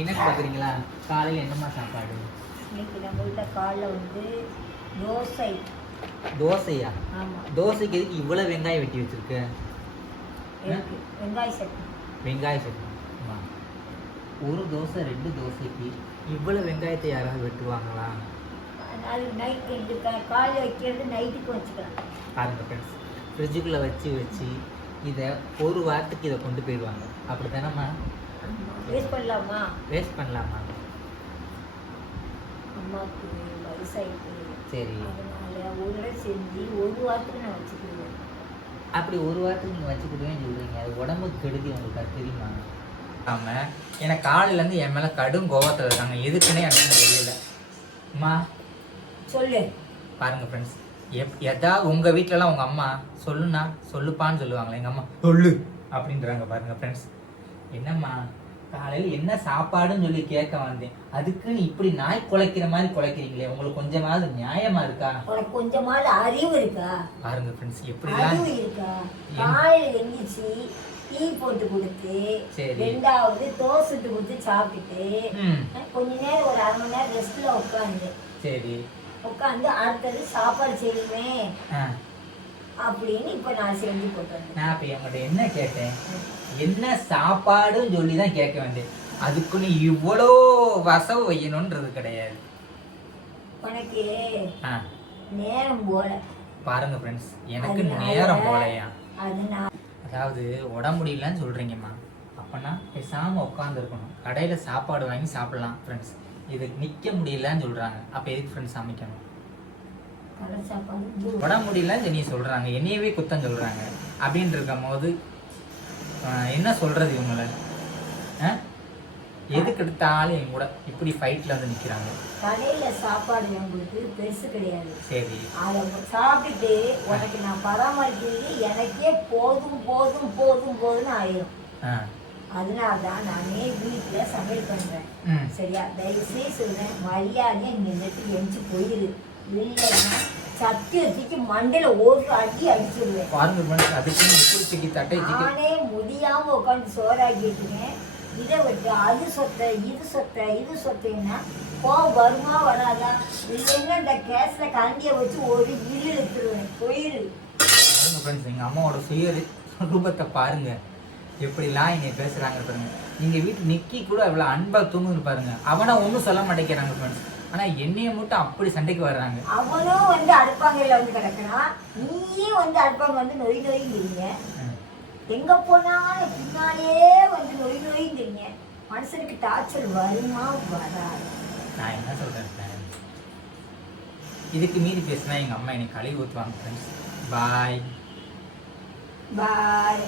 என்ன பார்க்குறீங்களா? காலையில் என்னம்மா சாப்பாடு? இன்னைக்கு நம்ம வீட்டில் காலைல வந்து தோசை. தோசையா? ஆமாம். தோசைக்கு எதுக்கு இவ்வளோ வெங்காயம் வெட்டி வச்சிருக்க? வெங்காய சட்னி. வெங்காய சட்னி. ஒரு தோசை 2 தோசைக்கு இவ்வளோ வெங்காயத்தை யாராவது வெட்டுவாங்களா? அது நைட்டு இது காலையில் வைக்கிறது நைட்டுக்கு வச்சுக்கலாம். பாருங்க ஃப்ரெண்ட்ஸ், ஃப்ரிட்ஜுக்குள்ளே வச்சு இதை ஒரு வாரத்துக்கு இதை கொண்டு போயிடுவாங்க. அப்படி தானம்மா? வேஸ்ட் பண்ணலாமா? வேஸ்ட் பண்ணலாமா? அம்மாவுக்கு வயசாயிட்டு. சரி, அதனால ஒரு தடவை செஞ்சு ஒரு வாரத்துக்கு நான் வச்சுக்கிடுவேன். அப்படி ஒரு வாரத்துக்கு நீங்கள் வச்சுக்கிடுவேன்னு சொல்கிறீங்க, அது உடம்புக்கு கெடுதி, உங்களுக்கு அது தெரியுமா? ஆமாம், ஏன்னா காலையிலேருந்து என் மேலே கடும் கோவத்தில் இருக்காங்க. எதுக்குன்னே எனக்கு தெரியல. அம்மா சொல்லு. பாருங்கள் ஃப்ரெண்ட்ஸ், எதாவது உங்கள் வீட்டிலலாம் உங்கள் அம்மா சொல்லுண்ணா சொல்லுப்பான்னு சொல்லுவாங்களே, எங்கள் அம்மா சொல்லு அப்படின்றாங்க. பாருங்கள் ஃப்ரெண்ட்ஸ், என்னம்மா காலையில் என்ன சாப்பாடுன்னு சொல்லி கேட்க வந்தேன், அதுக்குன்னு இப்படி நாய் குலைக்கிற மாதிரி குலைக்கிறீங்களே, உங்களுக்கு கொஞ்சமாவது நியாயமா இருக்கா? உனக்கு கொஞ்சமாவது அறிவு இருக்கா? பாருங்க ஃப்ரெண்ட்ஸ், எப்படி அறிவு இருக்கா? காலையில் எந்திரிச்சு டீ போட்டு கொடுத்து, ரெண்டாவது தோசை சுட்டு கொடுத்து சாப்பிட்டுட்டு கொஞ்ச நேரம் ஒரு 1/2 மணி நேரம் ரெஸ்ட்ல உட்காந்து, சரி உட்காந்து அடுத்தது சாப்பாடு செய்யுமே அப்படின்னு இப்ப நான் செஞ்சு போட்டேன். நான் இப்ப என்கிட்ட என்ன கேட்டேன், என்ன சாப்பாடுன்னு சொல்லி தான் கேட்க வேண்டியது, அதுக்குன்னு இவ்வளோ வசவு வையணும்ன்றது கிடையாது. உனக்கு நேரம் போல. பாருங்க ஃப்ரெண்ட்ஸ், எனக்கு நேரம் போலையா? அதனால அதாவது உடம்பு முடியலன்னு சொல்றீங்கம்மா, அப்பனா பேசாம உட்காந்து இருக்கணும், கடையில சாப்பாடு வாங்கி சாப்பிடலாம் ஃப்ரெண்ட்ஸ். இது நிக்க முடியலன்னு சொல்றாங்க, அப்ப எதுக்கு ஃப்ரெண்ட்ஸ் சமைக்கணும்? உடம்பு முடியலன்னு நீ சொல்றாங்க, என்னையவே குத்தம் சொல்றாங்க. அப்படின்னு இருக்கும் போது என்ன சொல்றது இவங்களை? எதுக்கு எடுத்தாலும் என் கூட இப்படி ஃபைட்ல வந்து நிக்கிறாங்க. கடையில சாப்பாடு உங்களுக்கு பெருசு கிடையாது. சரி, அதை சாப்பிட்டுட்டு உனக்கு நான் பராமரிக்கிறது எனக்கே போதும் போதும் போதும் போதும்னு ஆயிரும். அதனாலதான் நானே வீட்டுல சமையல் பண்றேன். சரியா? தயவுசெய்து சொல்றேன், மரியாதையை இந்த இடத்துக்கு எஞ்சி போயிரு. இல்லைன்னா சத்தியத்துக்கு மண்டையில ஒரு அடி அடிச்சிருவேன். நானே முடியாம உட்காந்து சோறாக்கிட்டு இருக்கேன். இதை விட்டு அது சொத்த இது சொத்த இது சொத்தேன்னா கோவம் வருமா வராதா? இல்லைன்னா இந்த கேஸ்ல கண்டிய வச்சு ஒரு இழு எடுத்துருவேன். போயிரு. எங்க அம்மாவோட சுய ரூபத்தை பாருங்க, எப்படிலாம் இங்க பேசுறாங்க பாருங்க. நீங்க வீட்டு நிக்கி கூட எவ்வளவு அன்பா தூங்குன்னு பாருங்க. அவனை ஒன்றும் சொல்ல மாட்டேங்கிறாங்க ஃப்ரெண்ட்ஸ், ஆனா என்னைய மட்டும் அப்படி சண்டைக்கு வர்றாங்க. அவனும் வந்து அடுப்பாங்கல்ல வந்து கிடக்குறான், நீயும் வந்து அடுப்பாங்க வந்து நொய் நொய்ங்கிறீங்க. எங்க போனாலும் பின்னாலே வந்து நொய் நொய்ங்கிறீங்க. மனுஷனுக்கு டார்ச்சர் வருமா வராது? நான் என்ன சொல்றேன், இதுக்கு மீறி பேசினா எங்க அம்மா என்னை கழுவி ஊற்றுவாங்க ஃப்ரெண்ட்ஸ். பாய் பாய்.